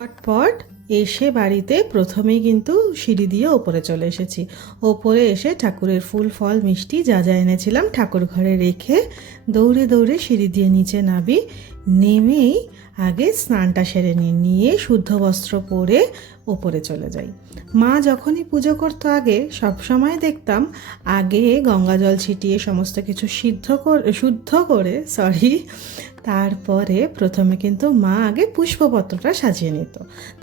চটপট এসে বাড়িতে প্রথমেই কিন্তু সিঁড়ি দিয়ে ওপরে চলে এসেছি। ওপরে এসে ঠাকুরের ফুল ফল মিষ্টি যা যা এনেছিলাম ঠাকুর ঘরে রেখে দৌড়ে দৌড়ে সিঁড়ি দিয়ে নিচে নামি। নেমেই আগে স্নানটা সেরে নিয়ে শুদ্ধ বস্ত্র পরে ওপরে চলে যাই। মা যখনই পুজো করতো আগে সবসময় দেখতাম আগে গঙ্গা জল ছিটিয়ে সমস্ত কিছু শুদ্ধ করে তারপরে প্রথমে কিন্তু মা আগে পুষ্পপত্রটা সাজিয়ে নিত।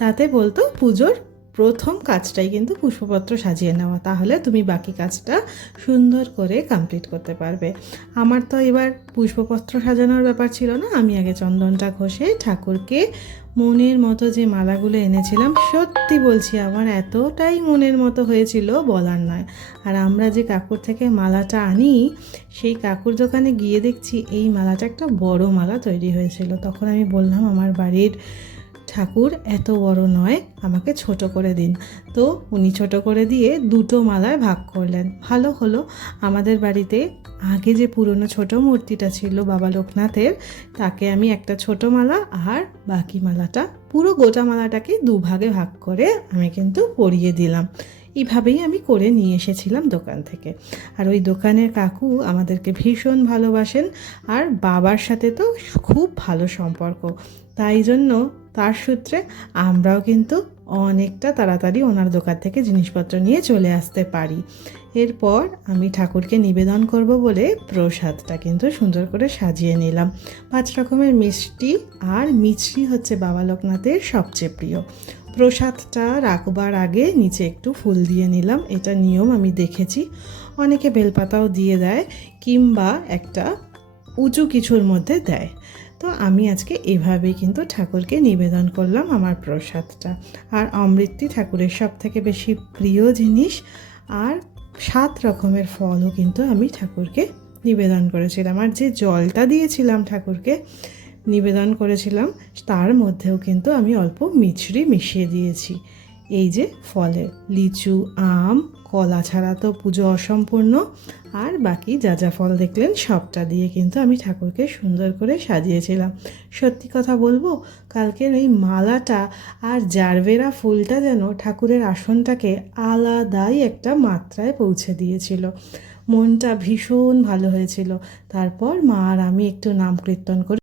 তাতে বলতো পুজোর প্রথম কাজটাই কিন্তু পুষ্পপত্র সাজিয়ে নেওয়া, তাহলে তুমি বাকি কাজটা সুন্দর করে কমপ্লিট করতে পারবে। আমার তো এবার পুষ্পপত্র সাজানোর ব্যাপার ছিল না, আমি আগে চন্দনটা ঘষে ঠাকুরকে মনের মতো যে মালাগুলো এনেছিলাম, সত্যি বলছি আমার এতটাই মনের মতো হয়েছিল বলার নয়। আর আমরা যে কাকুর থেকে মালাটা আনি সেই কাকুর দোকানে গিয়ে দেখছি এই মালাটা একটা বড় মালা তৈরি হয়েছিল। তখন আমি বললাম আমার বাড়ির ঠাকুর এত বড় নয়, আমাকে ছোট করে দিন। তো উনি ছোট করে দিয়ে দুটো মালায় ভাগ করলেন। ভালো হলো, আমাদের বাড়িতে আগে যে পুরনো ছোট মূর্তিটা ছিল বাবা লোকনাথের, তাকে আমি একটা ছোট মালা আর বাকি মালাটা পুরো গোটা মালাটাকে দুভাগে ভাগ করে আমি কিন্তু পরিয়ে দিলাম। এইভাবেই আমি করে নিয়ে এসেছিলাম দোকান থেকে। আর ওই দোকানের কাকু আমাদেরকে ভীষণ ভালোবাসেন, আর বাবার সাথে তো খুব ভালো সম্পর্ক, তাই জন্য তার সূত্রে আমরাও কিন্তু অনেকটা তাড়াতাড়ি ওনার দোকান থেকে জিনিসপত্র নিয়ে চলে আসতে পারি। এরপর আমি ঠাকুরকে নিবেদন করব বলে প্রসাদটা কিন্তু সুন্দর করে সাজিয়ে নিলাম। 5 রকমের মিষ্টি আর মিছরি হচ্ছে বাবা লোকনাথের সবচেয়ে প্রিয়। প্রসাদটা রাখবার আগে নিচে একটু ফুল দিয়ে নিলাম, এটা নিয়ম আমি দেখেছি। অনেকে বেলপাতাও দিয়ে দেয় কিংবা একটা উঁচু কিছুর মধ্যে দেয়। তো আমি আজকে এভাবেই কিন্তু ঠাকুরকে নিবেদন করলাম আমার প্রসাদটা। আর অমৃতি ঠাকুরের সব থেকে বেশি প্রিয় জিনিস, আর 7 রকমের ফলও কিন্তু আমি ঠাকুরকে নিবেদন করেছিলাম। আর যে জলটা দিয়েছিলাম ঠাকুরকে নিবেদন করেছিলাম তার মধ্যেও কিন্তু আমি অল্প মিছরি মিশিয়ে দিয়েছি। এই যে ফলের লিচু, আম, কলা ছাড়া তো পুজো অসম্পূর্ণ, আর বাকি যা যা ফল দেখলেন সবটা দিয়ে কিন্তু আমি ঠাকুরকে সুন্দর করে সাজিয়েছিলাম। সত্যি কথা বলবো, কালকের এই মালাটা আর জারবেরা ফুলটা যেন ঠাকুরের আসনটাকে আলাদাই একটা মাত্রায় পৌঁছে দিয়েছিল। মনটা ভীষণ ভালো হয়েছিল। তারপর মা আর আমি একটু নাম কীর্তন করে